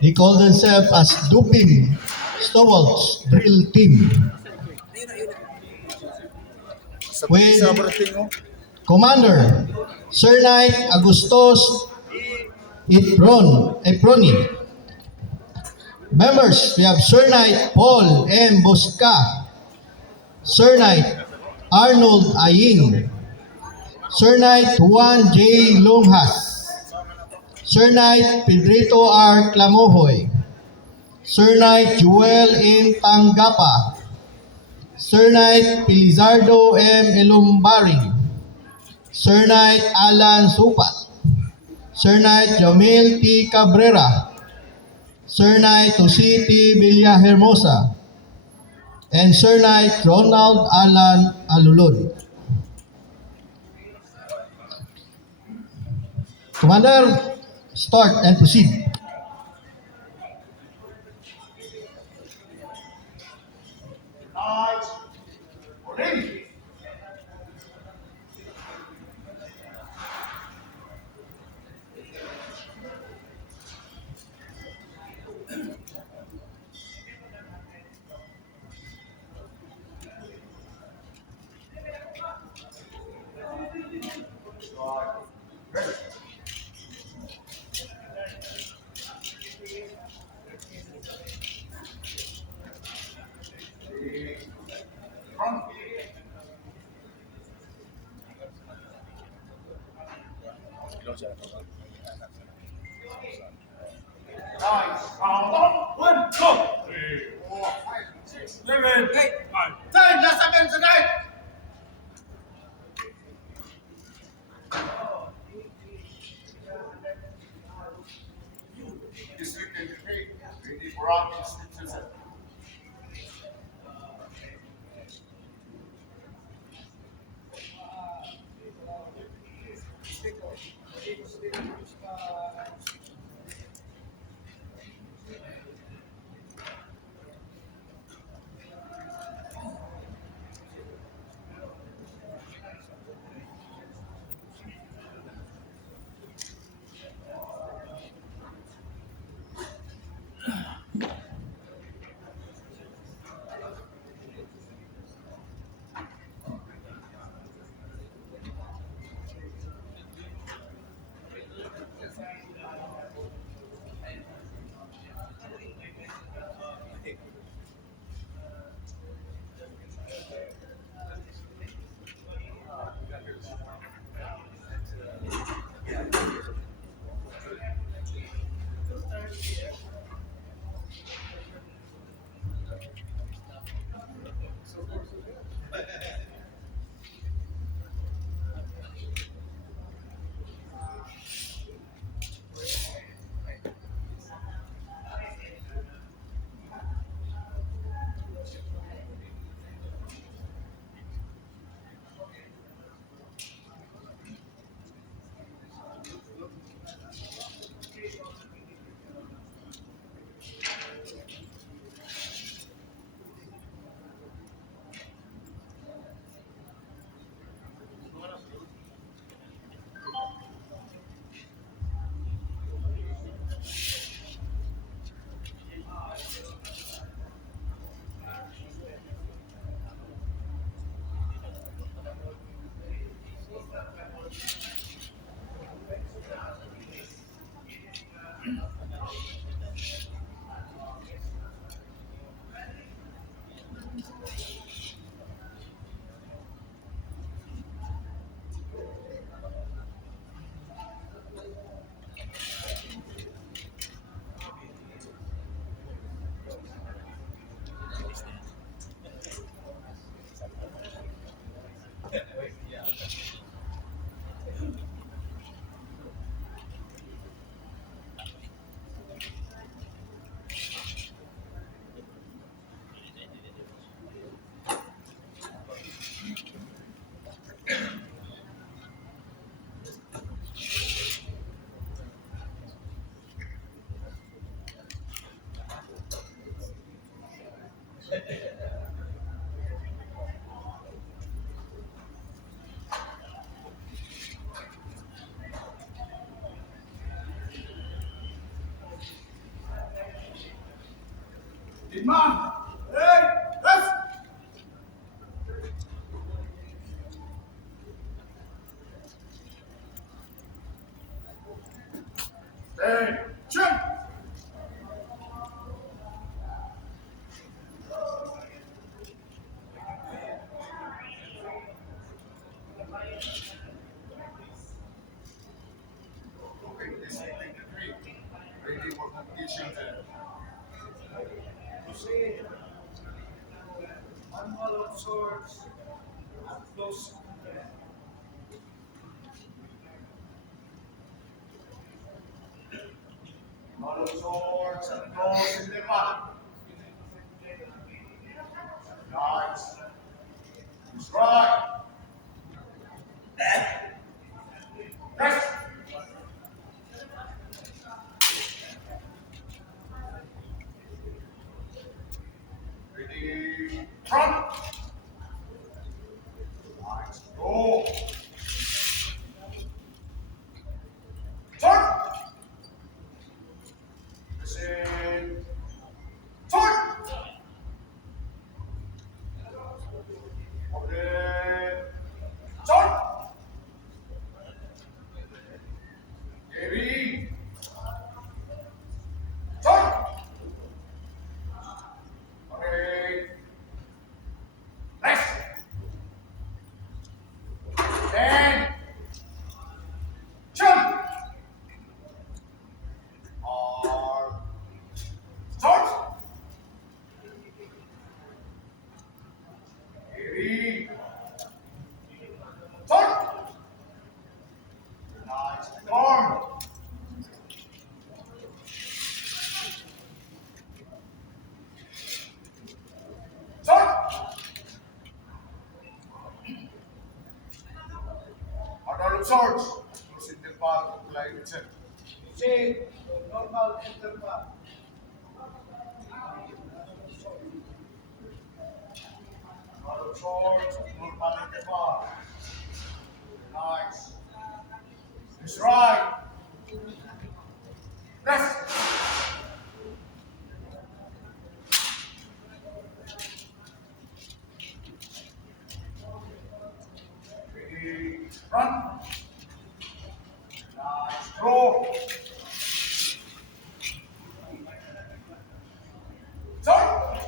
He called himself as Duping Stowalt's Drill Team. With Commander Sir Knight Agustos Eproni. Members, we have Sir Knight Paul M. Bosca, Sir Knight Arnold Aying, Sir Knight Juan J. Longhas, Sir Knight Pedrito R. Clamohoy, Sir Knight Joel M. Tangapa, Sir Knight Pilizardo M. Elumbaring, Sir Knight Alan Supat, Sir Knight Jamil T. Cabrera, Sir Knight Jose T. Villahermosa, and Sir Knight Ronald Alan Alulod. Commander, start and proceed. One, go! 3, 4, 5, 6, 11, 8, 9, 10. Last again tonight. District 23, ready for all instances. In man. Hey, rest. Hey, jump. Okay, this is the three. Ready for competition. Proceed. Manual of swords. Up close. Manual of swords and close in the back. Nice. Strike. Next. Ready. Front. Nice. Go. Turn. Listen. Turn. Okay. Turn. Heavy. Turn. Okay. Next. 10. Jump. Arm. Start. Heavy. Turn. Nice. Arm. Turn. Order of swords. Proceed the path of light itself. Say normal interval. Order of swords. Normal in the path. Nice. It's right. Left. Ready. Run. Nice. Draw. Turn.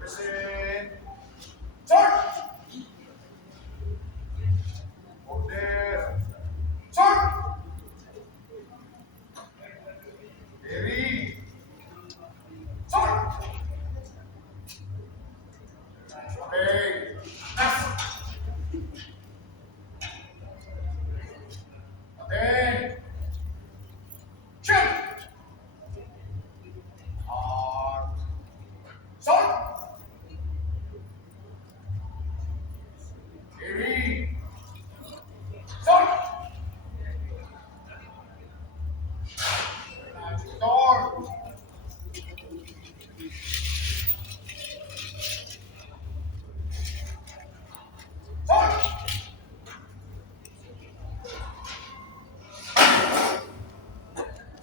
Listen. Turn. Hold there. Turn. Heavy. Turn. Okay. Next. Then. Jump. Hard. Turn. Heavy. Turn. Nice. Turn. Turn.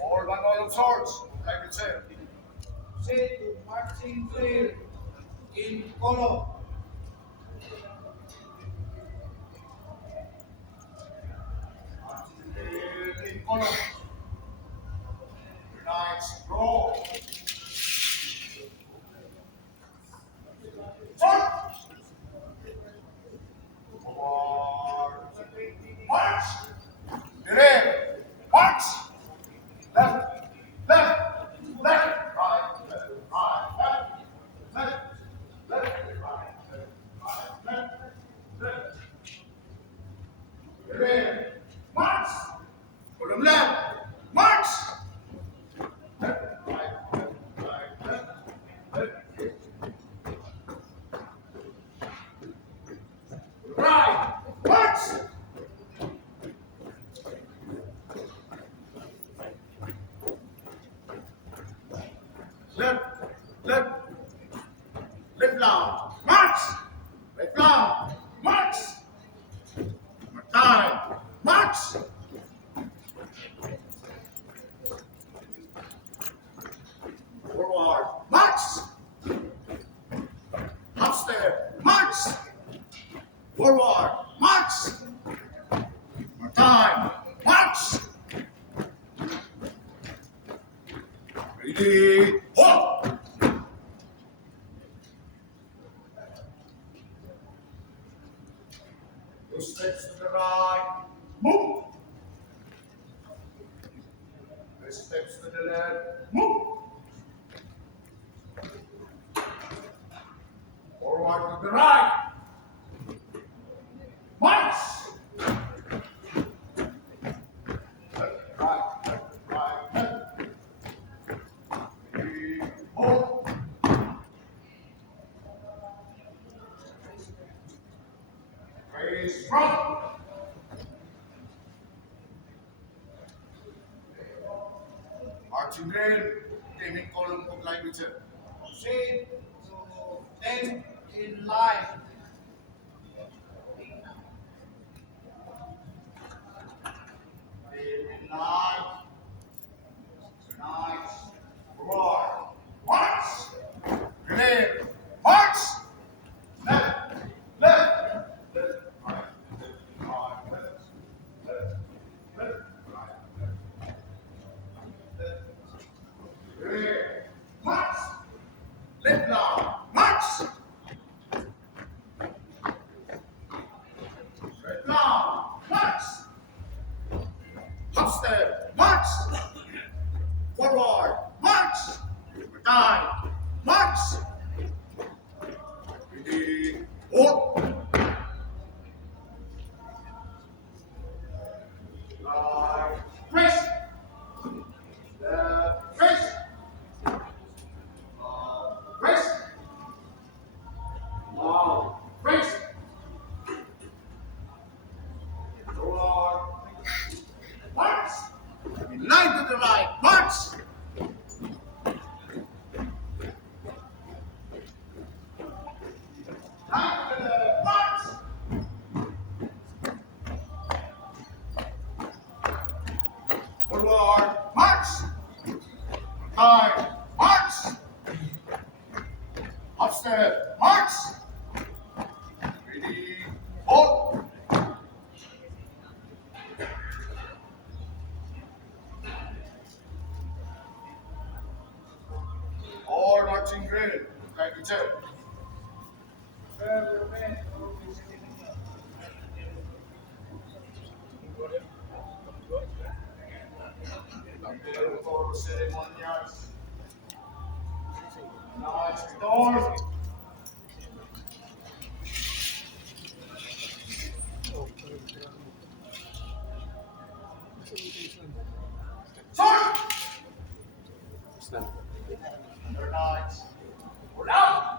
All one of swords, like it said. Say to marching clear in column. In column. Nice. Draw. Turn. Forward. March. Direct. March. Left. Left. Left. Right. Left. Right. Left. Left. Left. Right. Left. Right. Left. Left. Direct. March. Column left. March. Left. Right. Left. Forward, march! Half step, march! Forward, march! More time, march! Ready, hold! 2 steps to the right, move! 3 steps to the left, move! Forward to the right, march! Left, right, left. Ready, hold! Face front! Marching drill, taming column of line with it. Proceed to 10 in line. In line. Nice. Forward. March. Clear. March. Left. Left. Left. Right. Left. Right. Left. Left. Left. Right. Left. Left. Clear. March. Left now. March. Right now. March. Half step. March. Forward, march! Time, march! Ready, hold! Right, press! Left, press! Press! Now, press! Forward, march! In line to the right, march! Line to the left, march! Forward, march! Time, march! Upstairs, march! Ready, hold! All marching drill, like we said. Further men will be Todo ceremonias. Nice door. Start. Very nice. Hold out.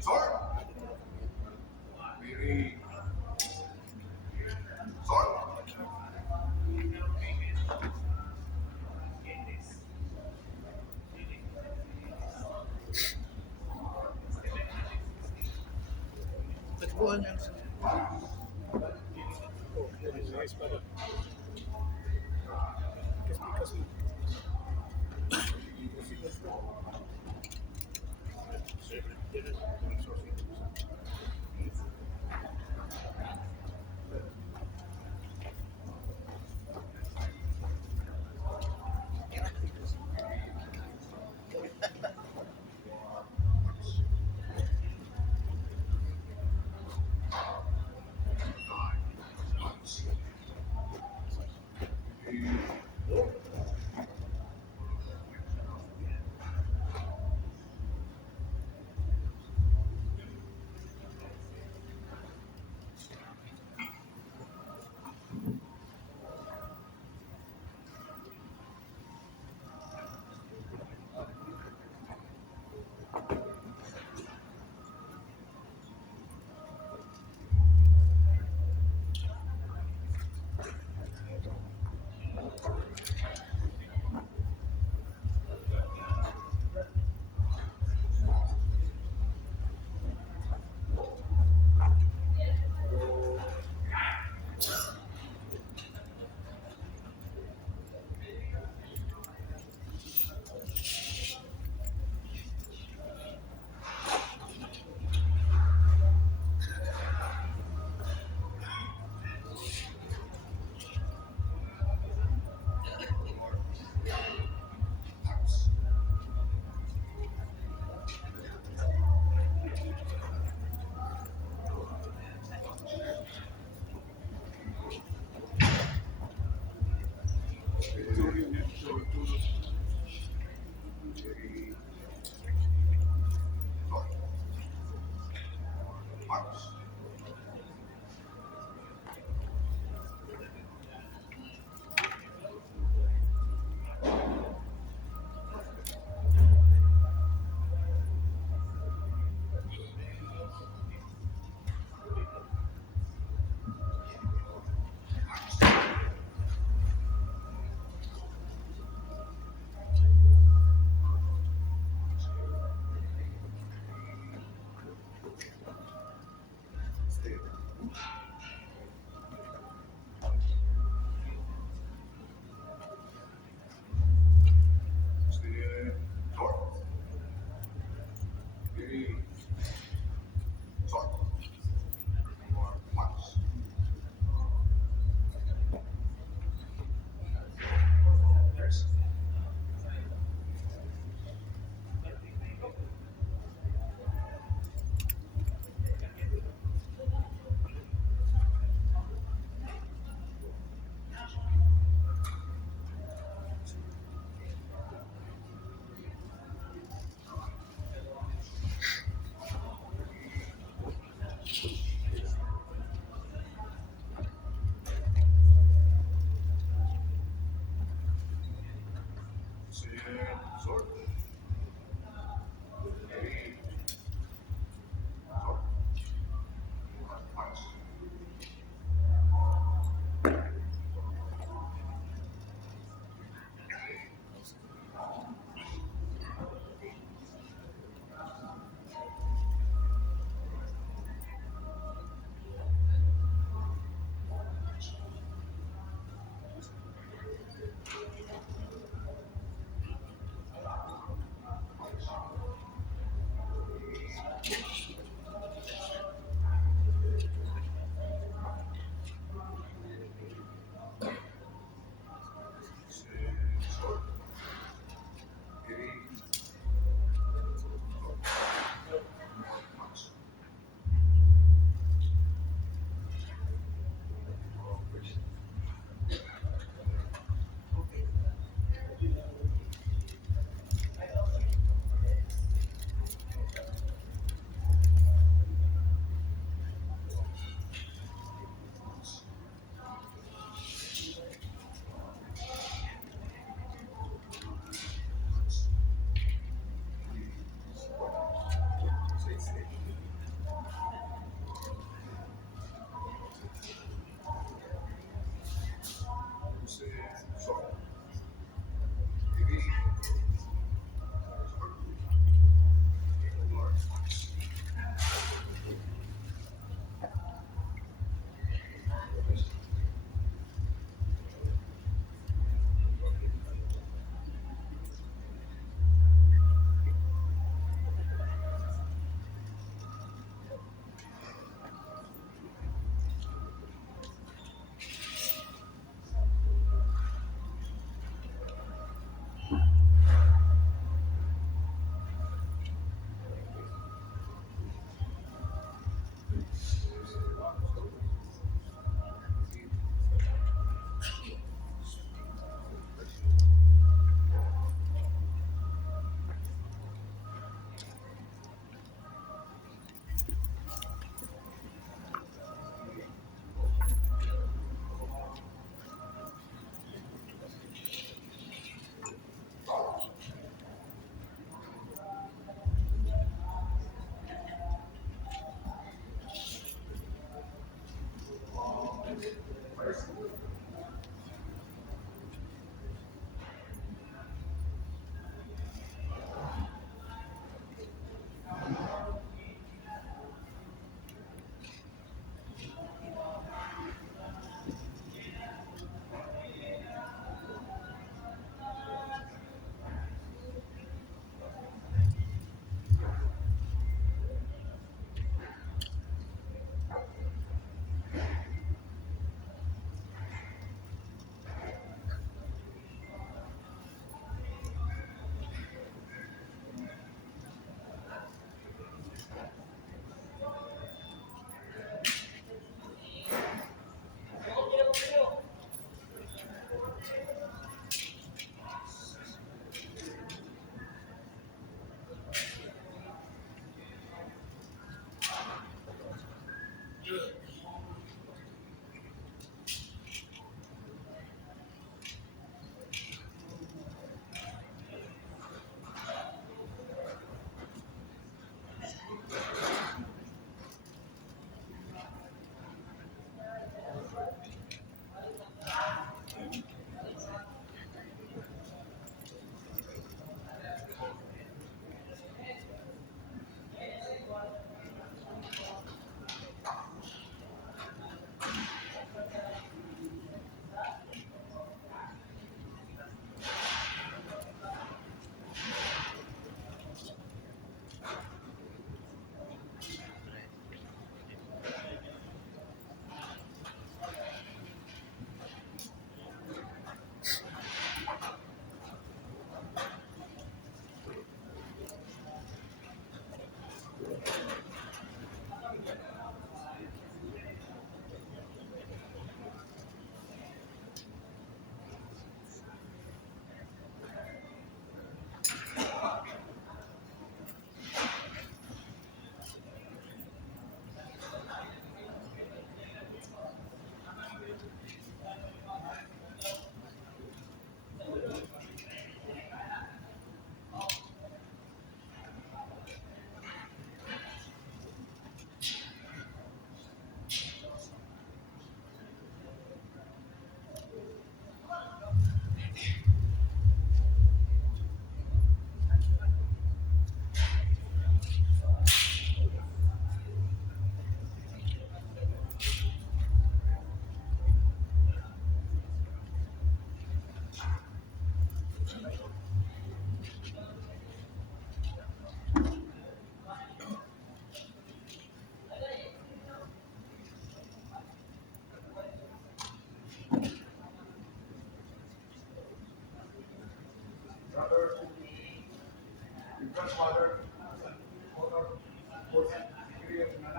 Sword. Ready. Sword. Takbuhan yan sa...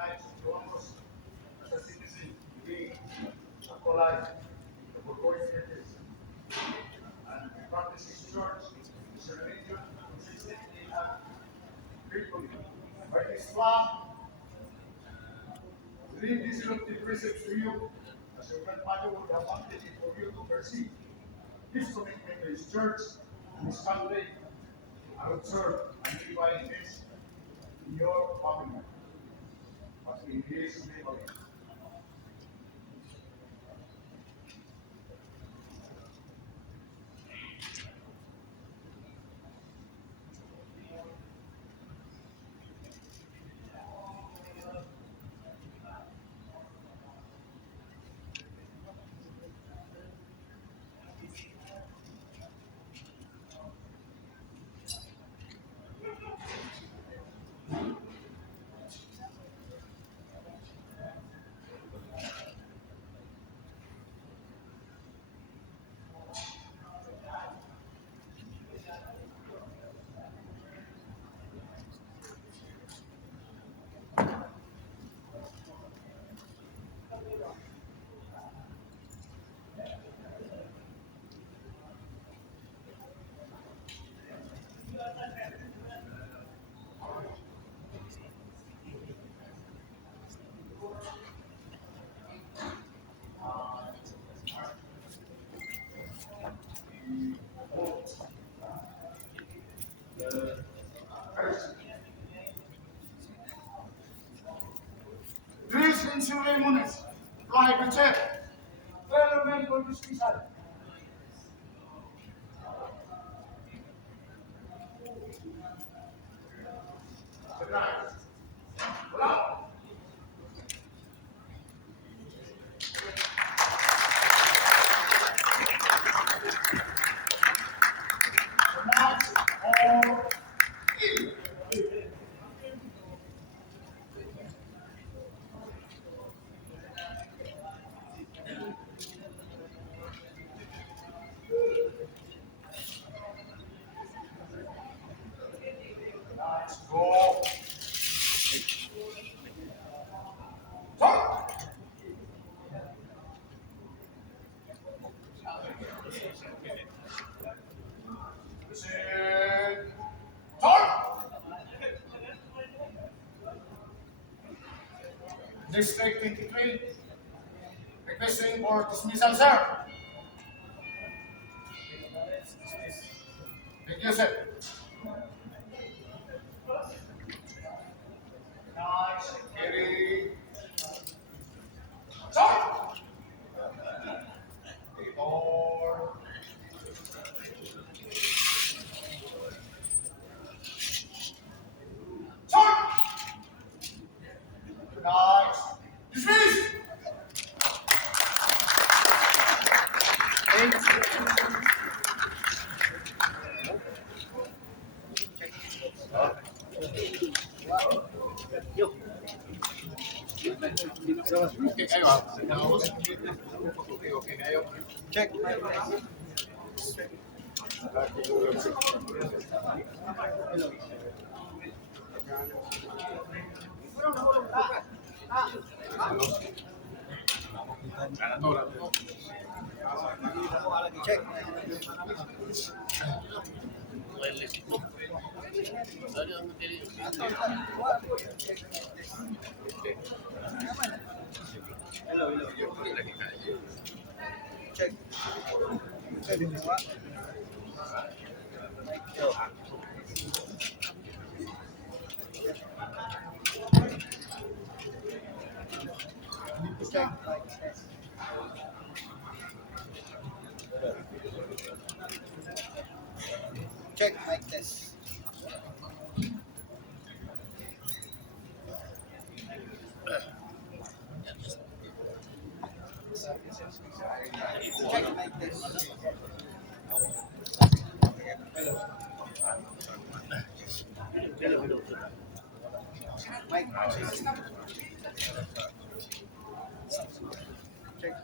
recognize Columbus as a citizen being actualized the Burgoyne citizen. And we practice his church, his religion, consistently and faithfully. By Islam, leave these lofty precepts to you, as your grandmother would have wanted it for you to perceive his commitment to his church and his country, and observe and live by this in your family, as in his memory. Drills and ceremonies, fly the chair, element for dismissal. Recognize. Bravo. Pronounce or in. Let's go. Talk. Listen. Talk. District 23. Requesting for dismissal, sir. Thank you, sir. Nice. Carry. Talk. Four. Talk. Nice. Dismiss. Okay kayo ah. Okay kayo. Check. Check. Check. Check. Check mic test. Check mic test. Hello. Mic test. Check.